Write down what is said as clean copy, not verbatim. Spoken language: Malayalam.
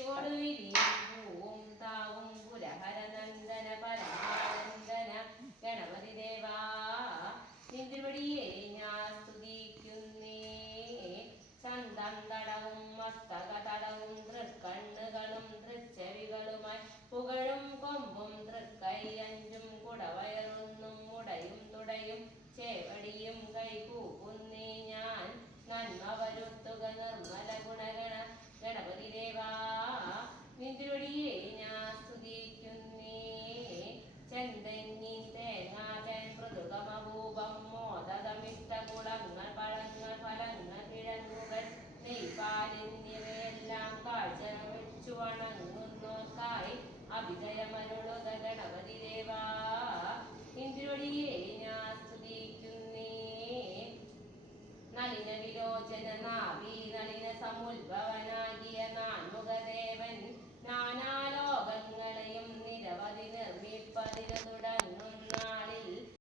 പൂവും താവും പുരഹരനന്ദന പരമാനന്ദന ഗണപതി ദേവാ നിന്തിരുവടിയെ ഞാൻ സ്തുതിക്കുന്നേ. ചന്തം തടവും മസ്തക തടവും തൃക്കണ്ണുകളും തൃച്ചെവികളുമായി പുകഴും കൊമ്പും തൃക്കൈയഞ്ചും കുടവയറൊന്നും മുടയും തുടയും ചേവടിയും കൈകൂക്കുന്നേ ഞാൻ നന്മ വരുത്തുക നിർമ്മല ഗുണഗണ ഗണപതി ദേവാ നിന്തിരുവടിയെ ഞാൻ സ്തുതിക്കുന്നേ. ചെന്തെങ്ങി തേങ്ങാതേൻ മൃദുകമഭൂപം മോദകമിഷ്ടകുളങ്ങൾ പഴങ്ങൾ ഫലങ്ങൾ കിഴങ്ങുകൾ നെയ്പാലിന്നിവയെല്ലാം കാഴ്ച വെച്ചു വണങ്ങുന്നോർക്കായി അഭിജയമരുളുക ഗണപതി ദേവാ നിന്തിരുവടിയെ ഞാൻ സ്തുതിക്കുന്നേ. നളിന വിലോചന നാഭി നളിന സമുദ്ഭവനാകിയ നാൻമുഖദേവൻ